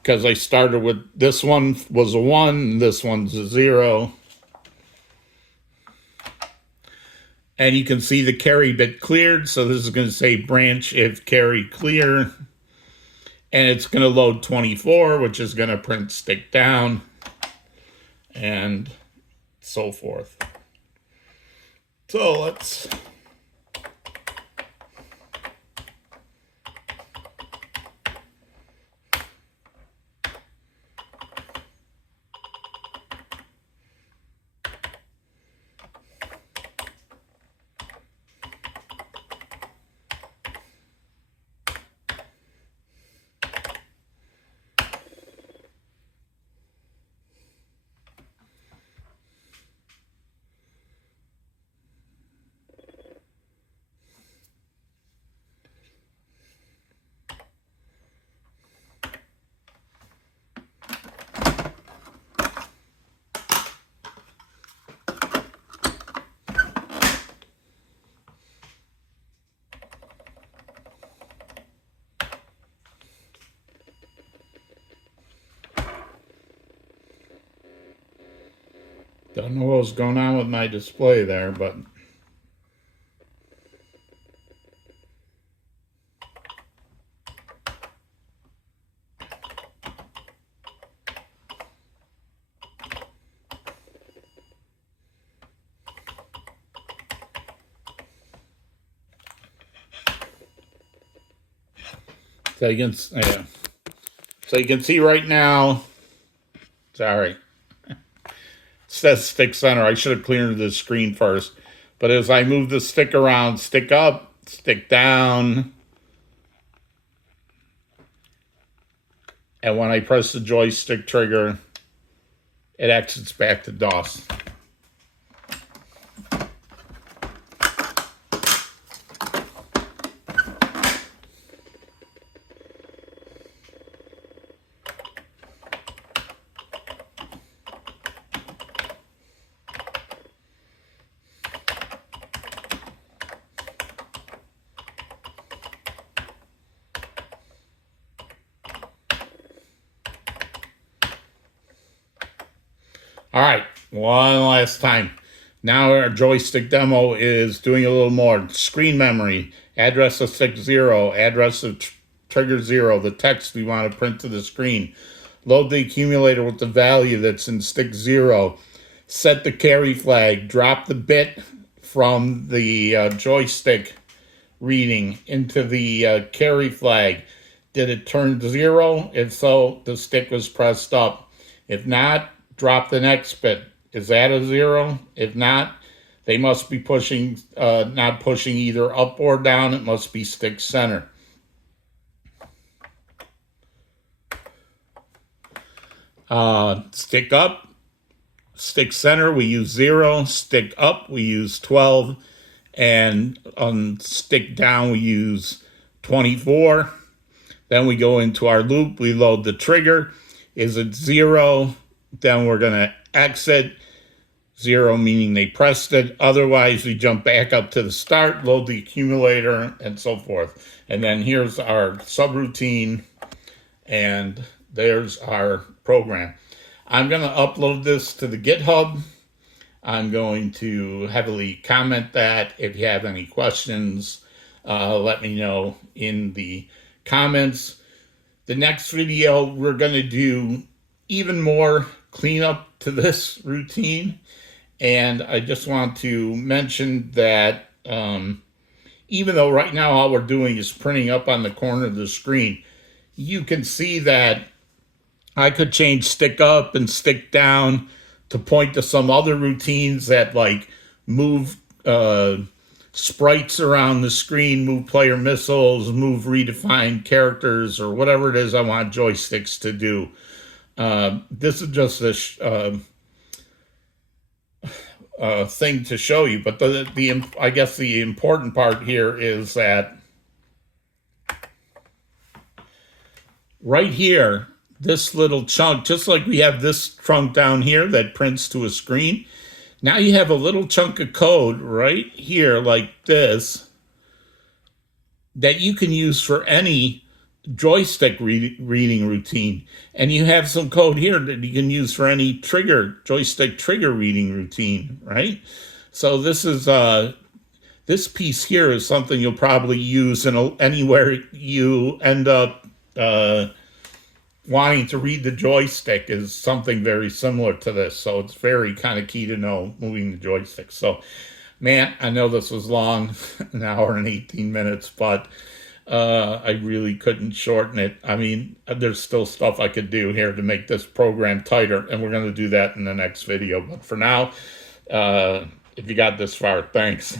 because I started with this one was a 1, and this one's a 0. And you can see the carry bit cleared, so this is going to say branch if carry clear. And it's going to load 24, which is going to print stick down, and so forth. So let's don't know what was going on with my display there, but so you can see right now. Sorry. Says stick center. I should have cleared the screen first. But as I move the stick around, stick up, stick down. And when I press the joystick trigger, it exits back to DOS. All right, one last time. Now our joystick demo is doing a little more. Screen memory, address of stick 0, address of trigger 0, the text we want to print to the screen. Load the accumulator with the value that's in stick 0. Set the carry flag, drop the bit from the joystick reading into the carry flag. Did it turn 0? If so, the stick was pressed up. If not, drop the next bit. Is that a 0? If not, they must be pushing, not pushing either up or down. It must be stick center. Stick up, stick center, we use 0. Stick up, we use 12. And on stick down, we use 24. Then we go into our loop, we load the trigger. Is it 0? Then we're going to exit. 0 meaning they pressed it. Otherwise, we jump back up to the start, load the accumulator, and so forth. And then here's our subroutine, and there's our program. I'm going to upload this to the GitHub. I'm going to heavily comment that. If you have any questions, let me know in the comments. The next video, we're going to do even more cleanup to this routine. And I just want to mention that even though right now all we're doing is printing up on the corner of the screen, you can see that I could change stick up and stick down to point to some other routines that like move sprites around the screen, move player missiles, move redefined characters, or whatever it is I want joysticks to do. This is just a thing to show you, but I guess the important part here is that right here, this little chunk, just like we have this trunk down here that prints to a screen, now you have a little chunk of code right here like this that you can use for any joystick reading routine. And you have some code here that you can use for any joystick trigger reading routine, right? So this is this piece here is something you'll probably use anywhere you end up wanting to read the joystick is something very similar to this. So it's very kind of key to know moving the joystick. So, man, I know this was long, an hour and 18 minutes, but I really couldn't shorten it. I mean, there's still stuff I could do here to make this program tighter, and we're going to do that in the next video. But for now, if you got this far, thanks.